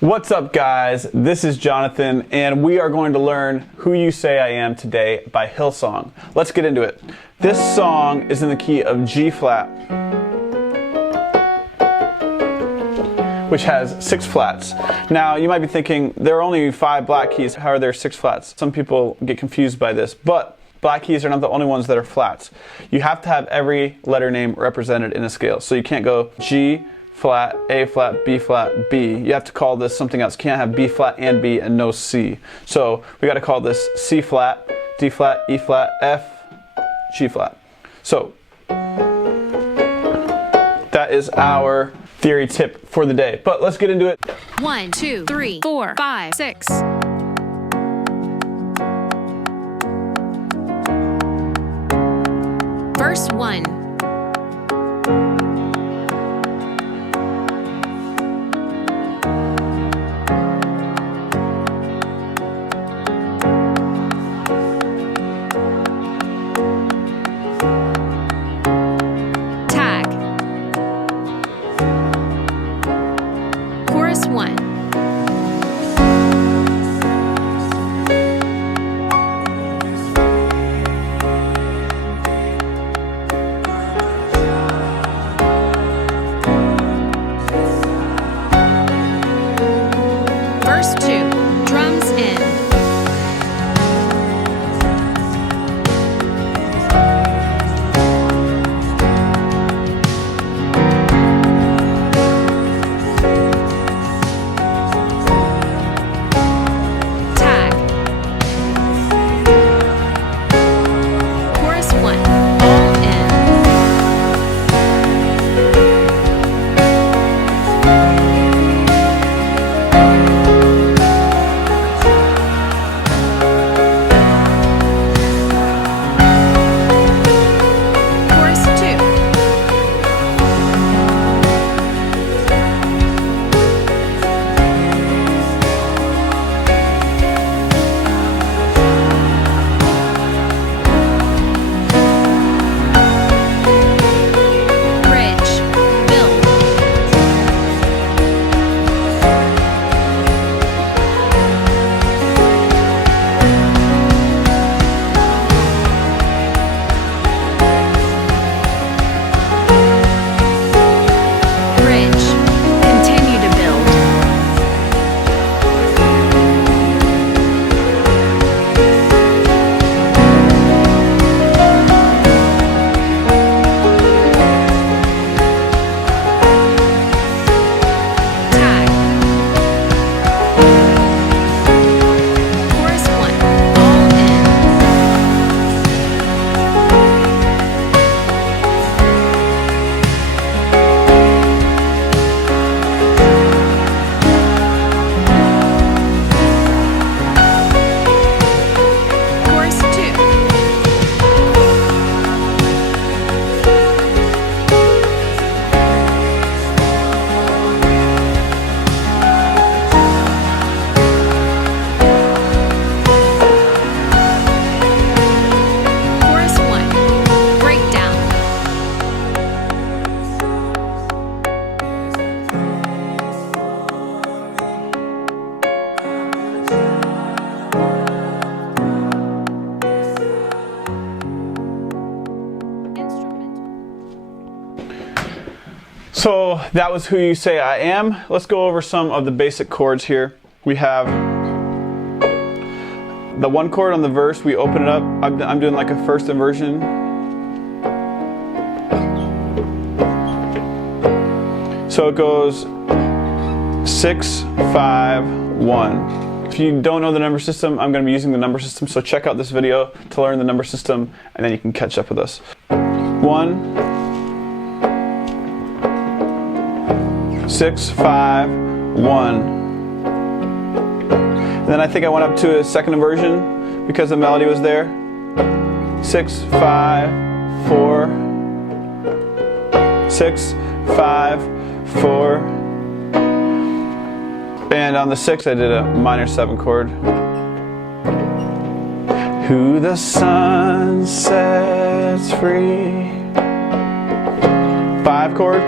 What's up, guys? This is Jonathan, and we are going to learn Who You Say I Am today by Hillsong. Let's get into it. This song is in the key of G flat, which has 6 flats. Now, you might be thinking, there are only 5 black keys. How are there 6 flats? Some people get confused by this, but black keys are not the only ones that are flats. You have to have every letter name represented in a scale. So you can't go G flat, A flat, B flat, B. You have to call this something else. You can't have B flat and B and no C. So we got to call this C flat, D flat, E flat, F, G flat. So that is our theory tip for the day. But let's get into it. 1, 2, 3, 4, 5, 6. Verse 1. Tag. Chorus 1. Verse 2. Drums in. Tag. Chorus 1. All in. Chorus 2. Bridge. Build. Bridge. Continue to build. Tag. Chorus 1. All in. Chorus 2. Chorus 1. Breakdown. So that was Who You Say I Am. Let's go over some of the basic chords here. We have the 1 chord on the verse. We open it up. I'm doing like a first inversion. So it goes 6, 5, 1. If you don't know the number system, I'm going to be using the number system. So check out this video to learn the number system, and then you can catch up with us. 1, 6, 5, 1. And then I think I went up to a second inversion because the melody was there. 6, 5, 4. 6, 5, 4. And on the 6 I did a minor 7 chord. Who the sun sets free. 5 chord.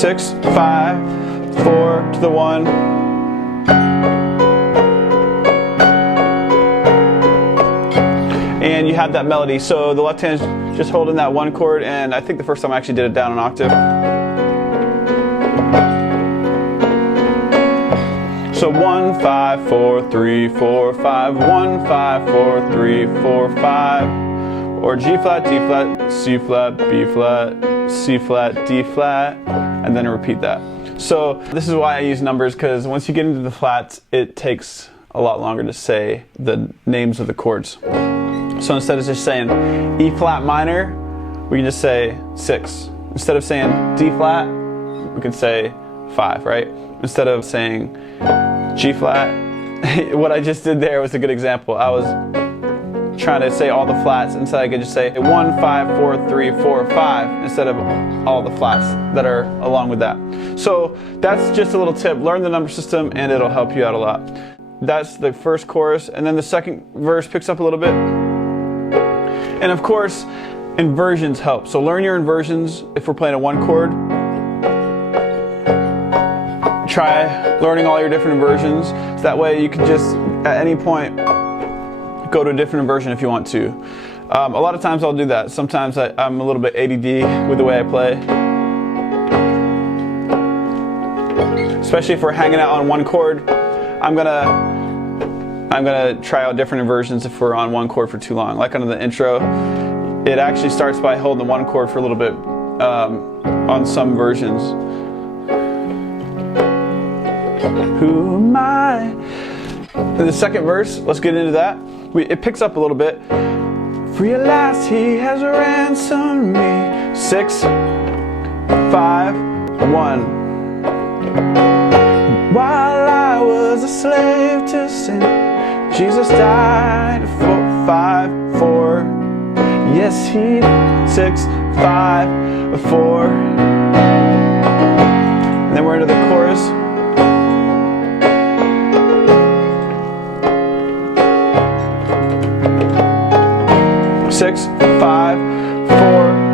6, 5, 4 to the 1. And you have that melody. So the left hand's just holding that one chord, and I think the first time I actually did it down an octave. So 1, 5, 4, 3, 4, 5, 1, 5, 4, 3, 4, 5, or G flat, D flat, C flat, B flat, C flat, D flat, and then repeat that. So this is why I use numbers, because once you get into the flats, it takes a lot longer to say the names of the chords. So instead of just saying E flat minor, we can just say 6. Instead of saying D flat, we can say 5, right? Instead of saying G flat, what I just did there was a good example. I was trying to say all the flats, instead I could just say 1, 5, 4, 3, 4, 5, instead of all the flats that are along with that. So that's just a little tip. Learn the number system and it'll help you out a lot. That's the first chorus, and then the second verse picks up a little bit. And of course, inversions help. So learn your inversions if we're playing a one chord. Try learning all your different inversions. So that way you can just, at any point, go to a different inversion if you want to. A lot of times I'll do that. Sometimes I'm a little bit ADD with the way I play. Especially if we're hanging out on one chord. I'm gonna try out different inversions if we're on one chord for too long. Like under the intro, it actually starts by holding the one chord for a little bit on some versions. Who am I? In the second verse, let's get into that. It picks up a little bit. For at last he has ransomed me. 6, 5, 1. While I was a slave to sin, Jesus died for 5, 4. Yes, he 6, 5, 4. And then we're into the chorus. Six, 5, 4.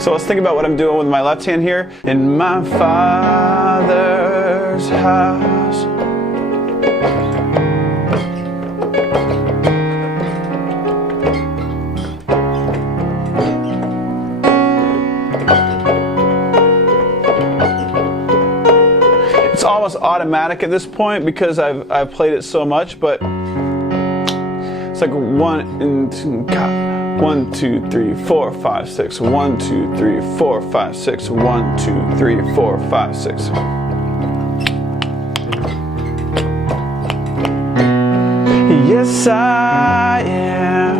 So let's think about what I'm doing with my left hand here. In my Father's house. It's almost automatic at this point because I've played it so much, but it's like 1, 2, 3, 4, 5, 6. 1, 2, 3, 4, 5, 6. 1, 2, 3, 4, 5, 6. Yes, I am.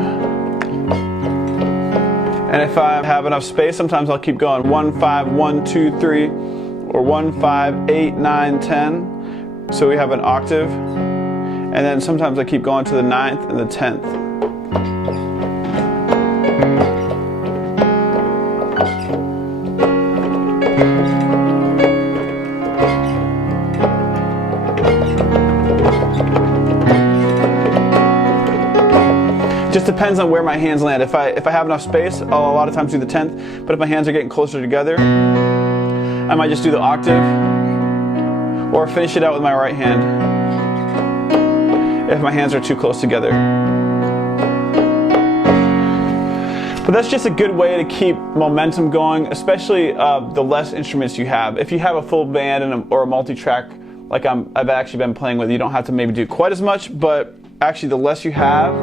And if I have enough space, sometimes I'll keep going 1, 5, 1, 2, 3, or 1, 5, 8, 9, 10. So we have an octave. And then sometimes I keep going to the 9th and the 10th. Just depends on where my hands land. If I have enough space, I'll a lot of times do the 10th, but if my hands are getting closer together, I might just do the octave or finish it out with my right hand if my hands are too close together. But that's just a good way to keep momentum going, especially the less instruments you have. If you have a full band or a multi-track like I've actually been playing with, you don't have to maybe do quite as much, but actually the less you have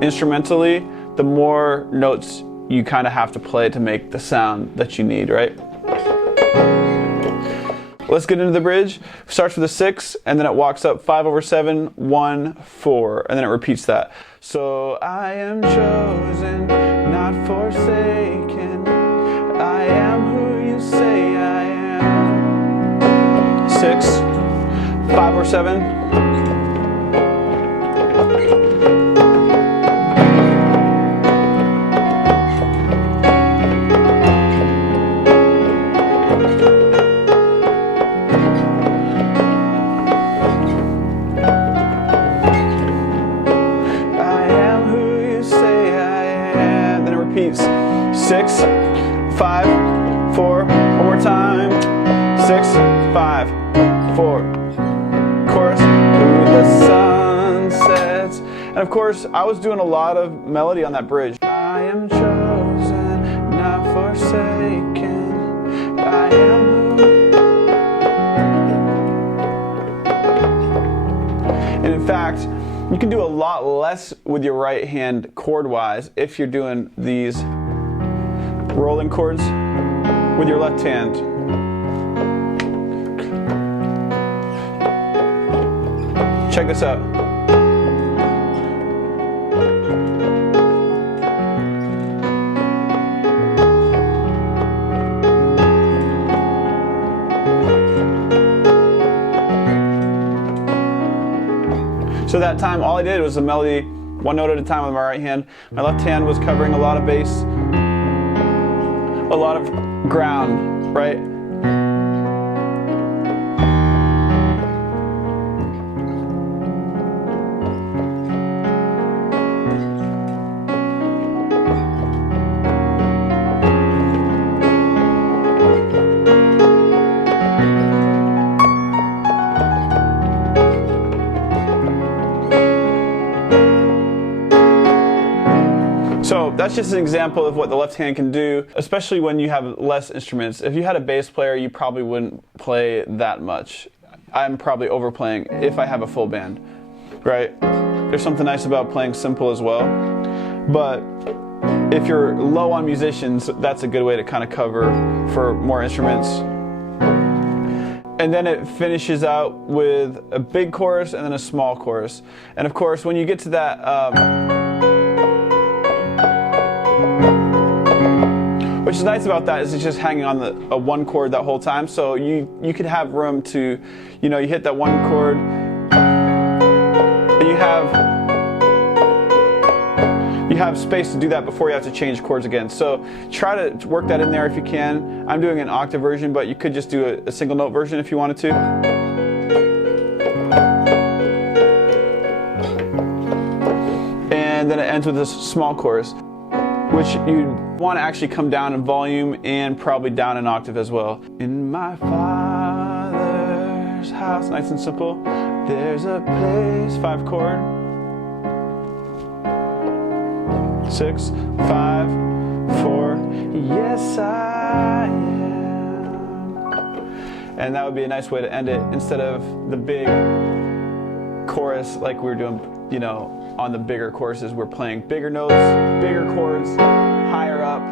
instrumentally, the more notes you kind of have to play to make the sound that you need, right? Let's get into the bridge. It starts with a 6, and then it walks up 5/7, 1, 4, and then it repeats that. So I am chosen, not forsaken. I am who you say I am. 6, 5/7. repeats. 6, 5, 4. One more time. 6, 5, 4. Chorus. Through the sun sets. And of course, I was doing a lot of melody on that bridge. I am chosen, not forsaken. I am. And in fact, you can do a lot less with your right hand chord-wise if you're doing these rolling chords with your left hand. Check this out. So that time, all I did was a melody, one note at a time with my right hand. My left hand was covering a lot of bass, a lot of ground, right? So that's just an example of what the left hand can do, especially when you have less instruments. If you had a bass player, you probably wouldn't play that much. I'm probably overplaying if I have a full band, right? There's something nice about playing simple as well. But if you're low on musicians, that's a good way to kind of cover for more instruments. And then it finishes out with a big chorus and then a small chorus. And of course, when you get to that, which is nice about that is it's just hanging on a one chord that whole time. So you could have room to, you hit that one chord, and you have space to do that before you have to change chords again. So try to work that in there if you can. I'm doing an octave version, but you could just do a single note version if you wanted to. And then it ends with this small chorus, which you want to actually come down in volume and probably down an octave as well. In my Father's house, nice and simple, there's a place, 5 chord, 6, 5, 4, yes I am. And that would be a nice way to end it instead of the big chorus like we were doing, on the bigger choruses. We're playing bigger notes, bigger chords, higher up,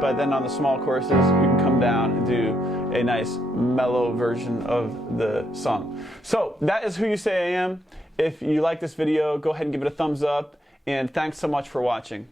but then on the small choruses, we can come down and do a nice mellow version of the song. So that is Who You Say I Am. If you like this video, go ahead and give it a thumbs up, and thanks so much for watching.